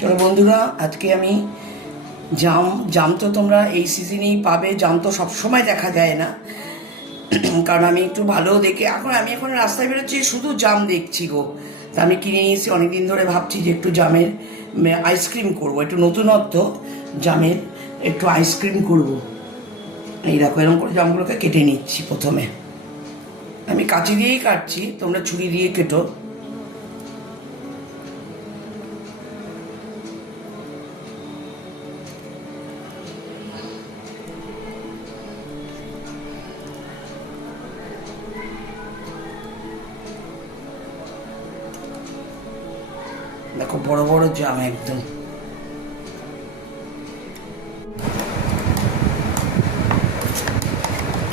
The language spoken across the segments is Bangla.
চলো বন্ধুরা, আজকে আমি জাম জাম তো তোমরা এই সিজনেই পাবে। জাম তো সবসময় দেখা যায় না, কারণ আমি একটু ভালো দেখে আমি এখন রাস্তায় বেরোচ্ছি, শুধু জাম দেখছি গো। তা আমি কিনে নিয়েছি, অনেকদিন ধরে ভাবছি যে একটু জামের আইসক্রিম করব, একটু নতুনত্ব জামের একটু আইসক্রিম করব। এই দেখো, এরকম করে জামগুলোকে কেটে নিচ্ছি। প্রথমে আমি কাঁচি দিয়েই কাটছি, তোমরা ছুরি দিয়ে কেটো। দেখো বড় বড় জাম একদম।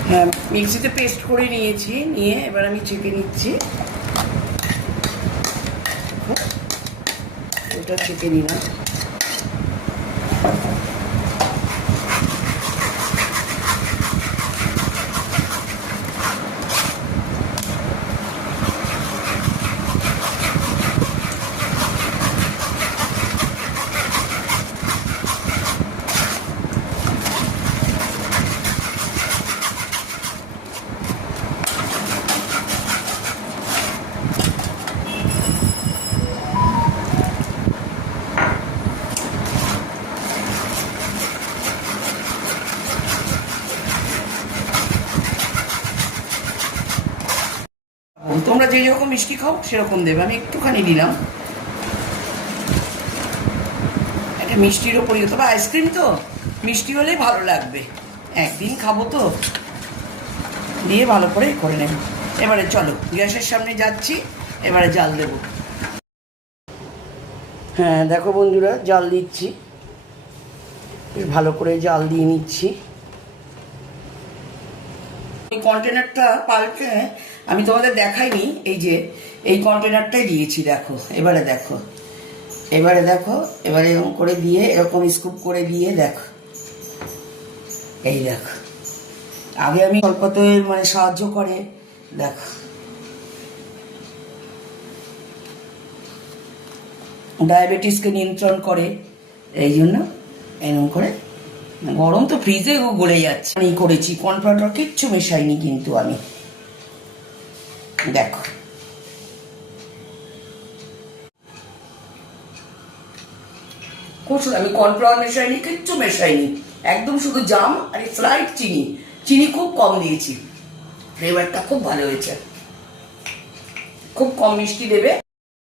হ্যাঁ, মিক্সিতে পেস্ট করে নিয়েছি, নিয়ে এবার আমি চেপে নিচ্ছি। ওটা চেপে নিলাম। তোমরা যে যেরকম মিষ্টি খাও সেরকম দেবে, আমি একটুখানি দিলাম। একটা মিষ্টির ওপরই, তবে আইসক্রিম তো মিষ্টি হলেই ভালো লাগবে, একদিন খাবো তো, দিয়ে ভালো করে করে নেব। এবারে চলো গ্যাসের সামনে যাচ্ছি, এবারে জাল দেব। হ্যাঁ দেখো বন্ধুরা, জাল দিচ্ছি, ভালো করে জাল দিয়ে নিচ্ছি। এই কন্টেনারটা পাল্টে আমি তোমাদের দেখাইনি, এই যে এই কন্টেনারটাই দিয়েছি। দেখো এবারে দেখো, এবারে দেখো, এবারে এরকম করে দিয়ে, এরকম স্কুপ করে দিয়ে দেখো, এই দেখো। আগে আমি অল্পতে মানে সাহায্য করে, দেখো ডায়াবেটিসকে নিয়ন্ত্রণ করে, এই জন্য এরকম করে। গরম তো ফ্রিজে গলে যাচ্ছে। আমি করেছি, কর্নফ্লাওয়ার কিচ্ছু মেশাইনি কিন্তু আমি। দেখো আমি কর্নফ্লাওয়ার মেশাইনি, কিচ্ছু মেশাইনি, একদম শুধু জাম আর স্লাইড চিনি। চিনি খুব কম দিয়েছি, ফ্লেভারটা খুব ভালো হয়েছে। খুব কম মিষ্টি দেবে।